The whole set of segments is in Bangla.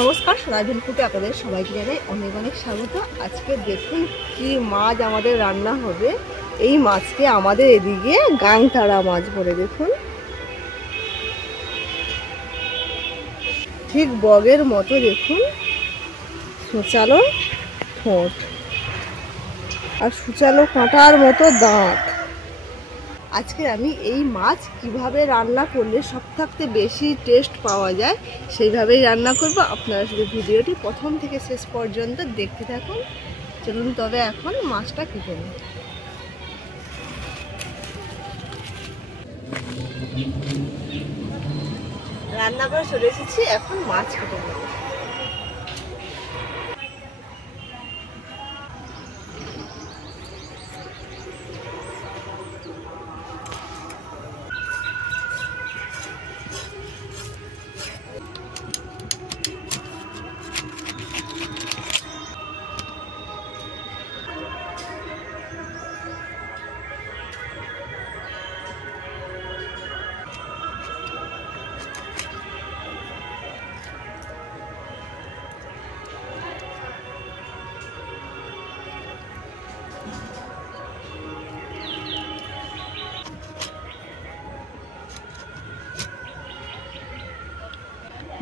নমস্কার, সোনাঝুল ফুটে আপনাদের সবাইকে জানাই অনেক অনেক স্বাগত। আজকে দেখুন কি মাছ আমাদের রান্না হবে। এই মাছকে আমাদের এদিকে গাংতাড়া মাছ বলে। দেখুন ঠিক বগের মতো, দেখুন সূচালো ঠোঁট আর সূচালো কাঁটার মতো দাঁত। আজকে আমি এই মাছ কিভাবে রান্না করলে সব থাকতে বেশি টেস্ট পাওয়া যায় সেইভাবেই রান্না করব। আপনারা শুধু ভিডিওটি প্রথম থেকে শেষ পর্যন্ত দেখতে থাকুন। চলুন তবে এখন মাছটা কেটে নিই। রান্না করে চলে এসেছি, এখন মাছ কেটে নেব।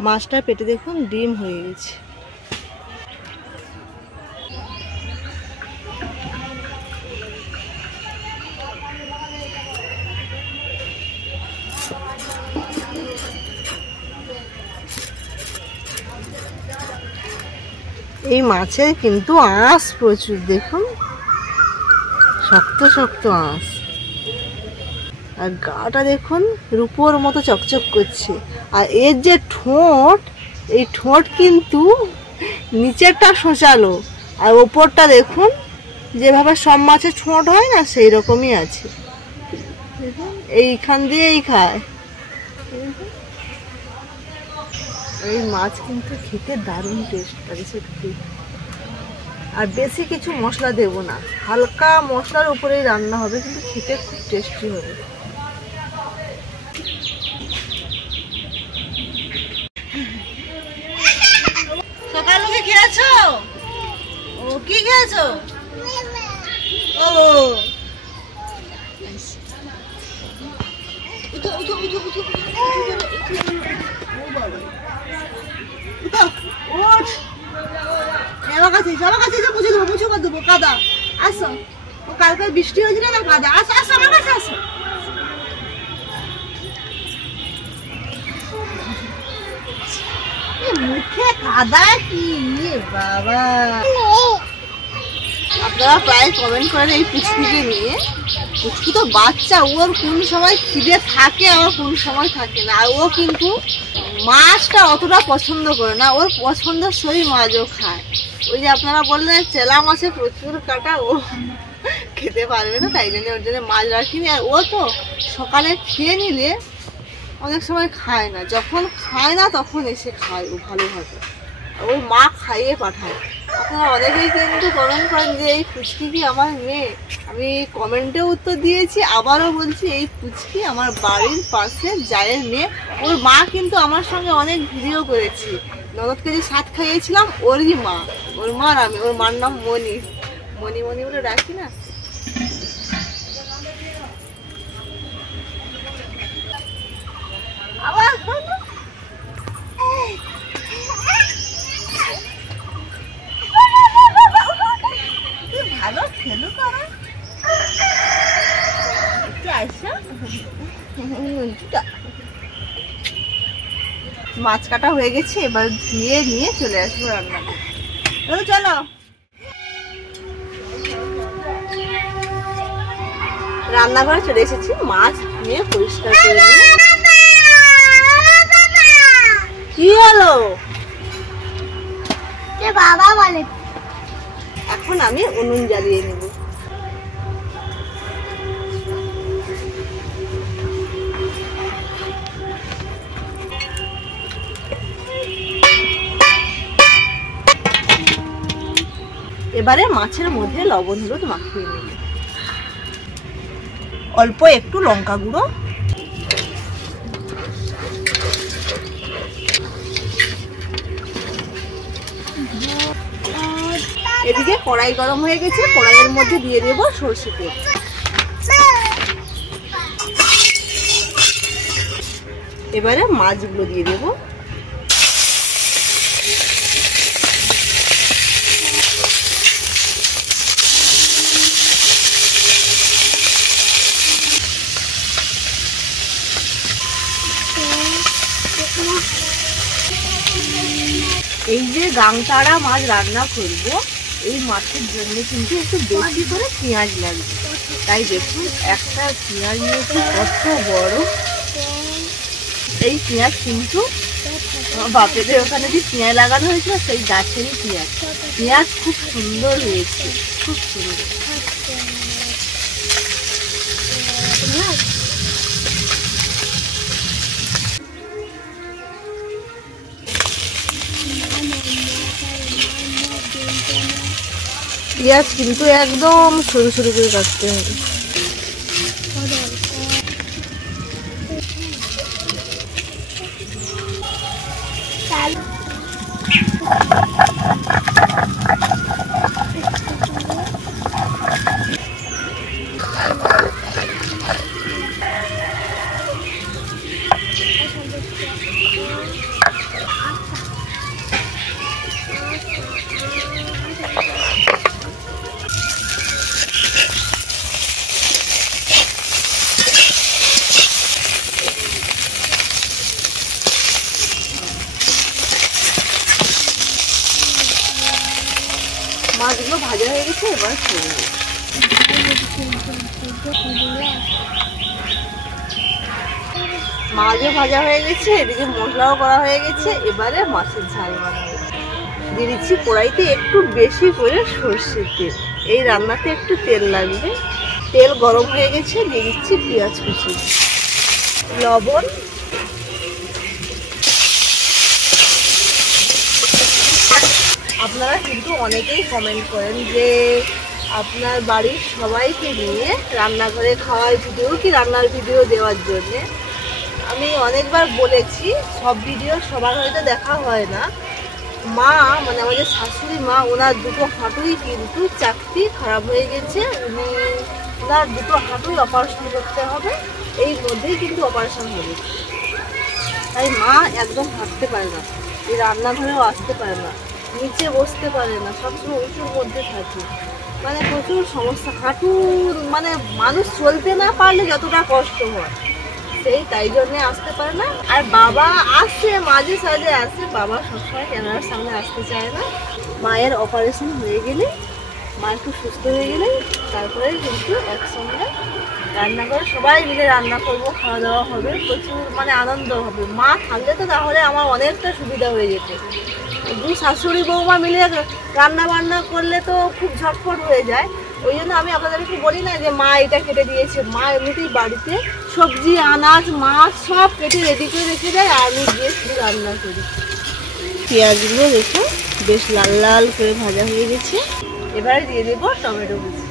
মাছটা পেটে দেখুন ডিম হয়ে গেছে। এই মাছের কিন্তু আঁশ প্রচুর, দেখুন শক্ত শক্ত আঁশ। আর গাটা দেখুন রূপোর মতো চকচক করছে। আর এর যে ঠোঁট, এই ঠোঁট কিন্তু নিচেরটা সোঁচালো আর ওপরটা দেখুন যেভাবে সব মাছের ঠোঁট হয় না, সেই রকমই আছে। এইখান দিয়েই খায়। এই মাছ কিন্তু খেতে দারুণ টেস্ট লাগে সত্যি। আর বেশি কিছু মশলা দেব না, হালকা মশলার উপরেই রান্না হবে, কিন্তু খেতে খুব টেস্টি হবে। সকালে কি খেয়েছো? ও কি খেয়েছো? ও উঠো উঠো উঠো উঠো আমার কাছে বুঝে দেবো, বুঝে করে দেবো। কাদা আসো, ও কালকে বৃষ্টি হয়েছিল না, কাদা আসো আসো আমার কাছে আসো। মুখে কাদা কি বাবা! আপনারা প্রায় কমেন্ট করেন এই পুচকিকে নিয়ে। পুচকি তো বাচ্চা, ওর কোন সময় খিদে থাকে আবার কোন সময় থাকে না। আর ও কিন্তু মাছটা অতটা পছন্দ করে না, ওর পছন্দের সই মাছও খায়। ওই যে আপনারা বললেন চেলা মাছে প্রচুর কাটা, ও খেতে পারবে না, তাই জন্য ওর জন্য মাছ রাখিনি। আর ও তো সকালে খেয়ে নিলে অনেক সময় খায় না, যখন খায় না তখন এসে খায় ও ভালোভাবে। ওর মা খাইয়ে পাঠায়। আপনারা অনেকেই কিন্তু কমেন্ট করেন যে এই পুচকি কি আমার মেয়ে। আমি কমেন্টে উত্তর দিয়েছি, আবারও বলছি এই পুচকি আমার বাড়ির পাশে জায়ের মেয়ে। ওর মা কিন্তু আমার সঙ্গে অনেক ভিডিও করেছি। ননদকে যে সাত খাইয়েছিলাম ওরই মা, ওর মা আর আমি। ওর মার নাম মনি, মনি মনি বলে ডাকি না। আবার ভালো খেলো করে মাছ কাটা হয়ে গেছে, এবার ধুয়ে নিয়ে চলে আসবো রান্না। চলো রান্নাঘরে চলে এসেছি, মাছ ধুয়ে পরিষ্কার করে নিয়ে। কি হলো বাবা বলে? এখন আমি উনুন জ্বালিয়ে নেব। এবারে মাছের মধ্যে লবণ হলুদ মাখিয়ে নেব, অল্প একটু লঙ্কা গুঁড়ো, এদিকে কড়াই গরম হয়ে গেছে, কড়াইয়ের মধ্যে দিয়ে দেবো সরষে তেল। এবারে মাছগুলো দিয়ে দেবো। এই যে গাংতাড়া মাছ রান্না করব, এই মাছের জন্য কিন্তু একটু বেশি করে পেঁয়াজ লাগবে। তাই দেখুন একটা পেঁয়াজ নিয়েছি কত বড়। এই পেঁয়াজ কিন্তু বাপেদের ওখানে যে পেঁয়াজ লাগানো হয়েছিল সেই গাছেরই পেঁয়াজ। পেঁয়াজ খুব সুন্দর হয়েছে, খুব সুন্দর। পেঁয়াজ কিন্তু একদম সরু সরু করে কাটতে হবে। মাছগুলো ভাজা হয়ে গেছে, এবার ছেড়ে দেবো। মাছও ভাজা হয়ে গেছে, এদিকে মশলাও করা হয়ে গেছে। এবারে মাছের ঝাল বানাবো। দিয়ে দিচ্ছি কড়াইতে একটু বেশি করে সরষের তেল। এই রান্নাতে একটু তেল লাগবে। তেল গরম হয়ে গেছে, দিয়ে দিচ্ছি পেঁয়াজ কুচি, লবণ, আপনারা কিন্তু অনেকেই কমেন্ট করেন যে আপনার বাড়ির সবাইকে নিয়ে রান্নাঘরে খাওয়ার ভিডিও কি রান্নার ভিডিও দেওয়ার জন্যে। আমি অনেকবার বলেছি, সব ভিডিও সবার হয়তো দেখা হয় না। মা মানে আমাদের শাশুড়ি মা, ওনার দুটো হাঁটুই কিন্তু চাকতি খারাপ হয়ে গেছে। ওনার দুটো হাঁটুই অপারেশন করতে হবে, এই মধ্যেই কিন্তু অপারেশন হবে। তাই মা একদম হাঁটতে পারে না, এই রান্নাঘরেও আসতে পারে না, নিচে বসতে পারে না, সবসময় উঁচুর মধ্যে থাকে। মানে প্রচুর সমস্যা, হাঁটুর মানে মানুষ চলতে না পারলে যতটা কষ্ট হয়, সেই তাই জন্যে আসতে পারে না। আর বাবা আসছে, মাঝে সাঝে আসে, বাবা সবসময় ক্যামেরার সামনে আসতে চায় না। মায়ের অপারেশন হয়ে গেলে, মা একটু সুস্থ হয়ে গেলে তারপরে কিন্তু একসঙ্গে রান্না করে সবাই মিলে রান্না করবো, খাওয়া দাওয়া হবে, প্রচুর মানে আনন্দ হবে। মা থাকলে তো তাহলে আমার অনেকটা সুবিধা হয়ে যেত। দু শাশুড়ি বৌমা মিলে রান্না বান্না করলে তো খুব ঝটফট হয়ে যায়। ওই জন্য আমি আপনাদেরকে বলি না যে মা এটা কেটে দিয়েছে। মা এমনিতেই বাড়িতে সবজি, আনাজ, মাছ সব কেটে রেডি করে রেখে দেয়, আর আমি গিয়ে শুধু রান্না করি। পেঁয়াজগুলো দেখো বেশ লাল লাল করে ভাজা হয়ে গেছে। এবারে দিয়ে দেবো টমেটো কুচি।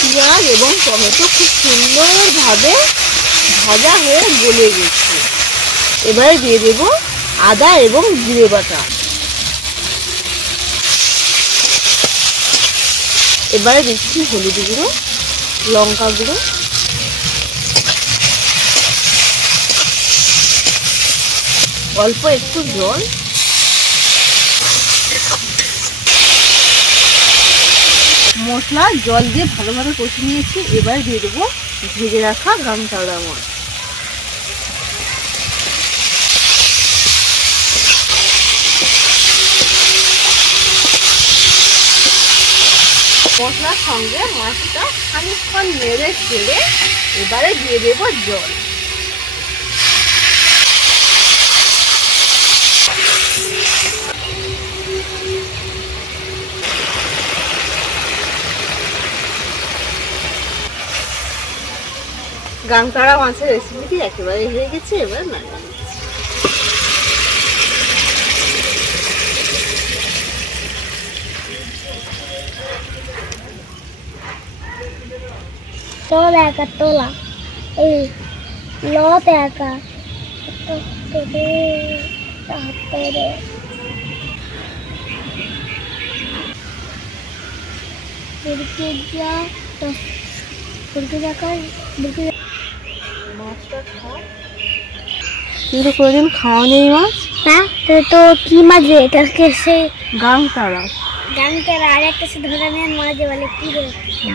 পেঁয়াজ এবং টমেটো খুব সুন্দরভাবে ভাজা হয়ে গলে গেছে। এবারে দিয়ে দেব আদা এবং জিরে বাটা। এবারে দিচ্ছি হলুদ গুঁড়ো, লঙ্কা গুঁড়ো, অল্প একটু জল, মশলা জল দিয়ে ভালোভাবে কষে নিয়েছি। এবার দিয়ে দেবো ভেজে রাখা গাংতাড়া মাছ। মশলার সঙ্গে মাছটা খানিকক্ষণ নেড়ে ছেড়ে এবারে দিয়ে দেবো জল। গাংতাড়া মাছের রেসিপিটি একেবারে হয়ে গেছে, এবার নামিয়ে নিচ্ছি। Tola, tola. Lo te acá. কিন্তু কোনোদিন খাওয়া নেই মাছ? হ্যাঁ, তো কি মাছ রে? এটাকে সেই গাংতারা। গাংতারা আর একটা সে ধরনের মাছ বলে কি রে?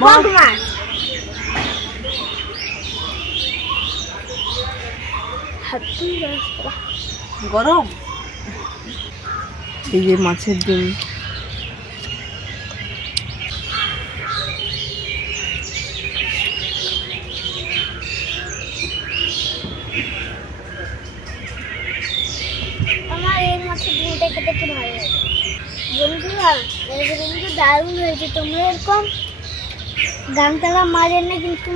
বগ মাছ। হাতি মাছ গরম। এই যে মাছের ডিম। আমার এই মাছের ডিমটা খেতে খুব ভালো লাগে। বন্ধুরা, এর কিন্তু দারুণ হয়েছে। তোমরা এরকম গাংতারা মাছ এনে কিন্তু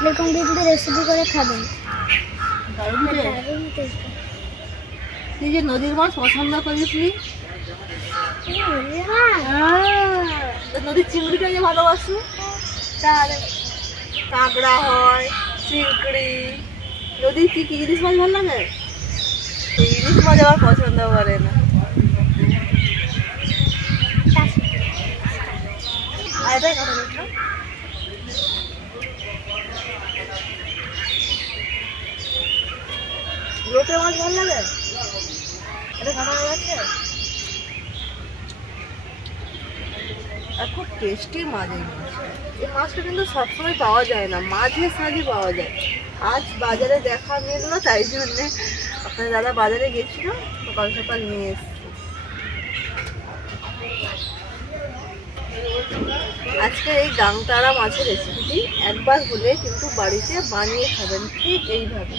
এরকম কিন্তু রেসিপি করে খাবেন। দারুণ টেস্ট। তুই যে নদীর মাছ পছন্দ করিস নি? নদীর চিংড়িটা যে ভালোবাসি, তাহলে কাঁকড়া হয়, চিংড়ি। নদীর কি কি ইলিশ মাছ ভালো লাগে? ইলিশ মাছ আবার পছন্দ করে না। আর এটাই কথা বলছো, লোটে মাছ ভালো লাগে? এটা কাটা যাচ্ছে। আর খুব টেস্টি মাছ এই মাছ। এই মাছটা কিন্তু সবসময় পাওয়া যায় না, মাঝে সাঝে পাওয়া যায়। আজ বাজারে দেখা মিললো, তাই জন্যে আপনার দাদা বাজারে গেছিল, সকাল সকাল নিয়ে এসছে। আজকে এই গাংতারা মাছের রেসিপিটি একবার হলে কিন্তু বাড়িতে বানিয়ে খাবেন, ঠিক এইভাবে।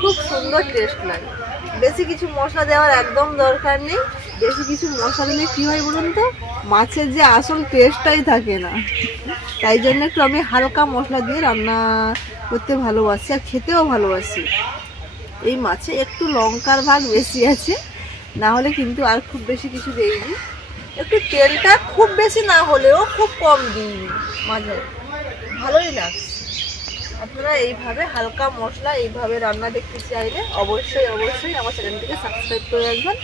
খুব সুন্দর টেস্ট লাগে। বেশি কিছু মশলা দেওয়ার একদম দরকার নেই। বেশি কিছু মশলা দিলে কী হয় বলুন তো, মাছের যে আসল টেস্টটাই থাকে না। তাই জন্য একটু আমি হালকা মশলা দিয়ে রান্না করতে ভালোবাসি, আর খেতেও ভালোবাসি। এই মাছে একটু লঙ্কার ভাগ বেশি আছে, না হলে কিন্তু আর খুব বেশি কিছু দেইনি। একটু তেলটা খুব বেশি না হলেও খুব কম দিইনি, মাঝে ভালোই লাগছে। আপনারা এইভাবে হালকা মশলা এইভাবে রান্না দেখতে চাইলে অবশ্যই অবশ্যই আমার চ্যানেলটিকে সাবস্ক্রাইব করে রাখবেন।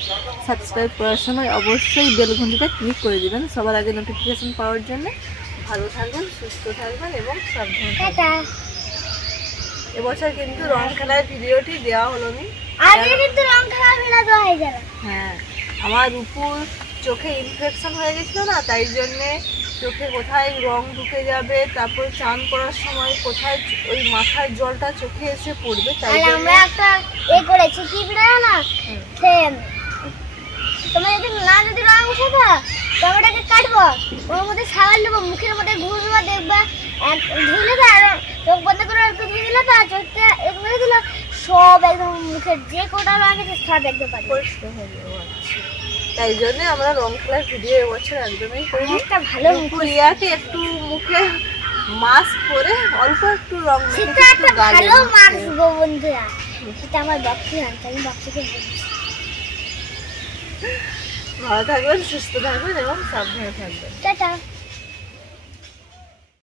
সাবস্ক্রাইব করার সময় অবশ্যই বেল ঘন্টিটা ক্লিক করে দেবেন সবার আগে নোটিফিকেশন পাওয়ার জন্য। ভালো থাকবেন, সুস্থ থাকবেন এবং সাবধানে থাকবেন। এবছর কিন্তু রং খেলার ভিডিওটি দেওয়া হলো নি। হ্যাঁ, আমার উপর চোখে ইনফেকশন হয়ে গেছিল না, তাই জন্যে চোখে কোথায় রং ঢুকে যাবে, তারপর চান করার সময় কোথায় ওই মাথার জলটা চোখে এসে পড়বে, তাই জন্য আমরা একটা করেছি কি না, তোমরা যদি রং উঠে টমেটোকে কাটবো, ওর মধ্যে সাবান নেবো, মুখের মধ্যে ঘুরবো, দেখবা ধুলে চোখ বন্ধ করে একটু ধুয়ে দিলে তো চোখটা এগুলো দিল সব একদম মুখের যে কোটা লাগে সব একদম পরিষ্কার হয়ে যাবে। তাই জন্য আমরা রং খেলার ভিডিও এবছর একদমই করি। একটা ভালো রিয়াকে একটু মুখে মাস্ক পরে অল্প একটু রং সেটা একটা ভালো মাস্ক গো বন্ধুরা, সেটা আমার বাপি আনতে, আমি বাপিকে বলছি। ভালো থাকবেন, সুস্থ থাকবেন এবং সাবধানে থাকবেন। টাটা।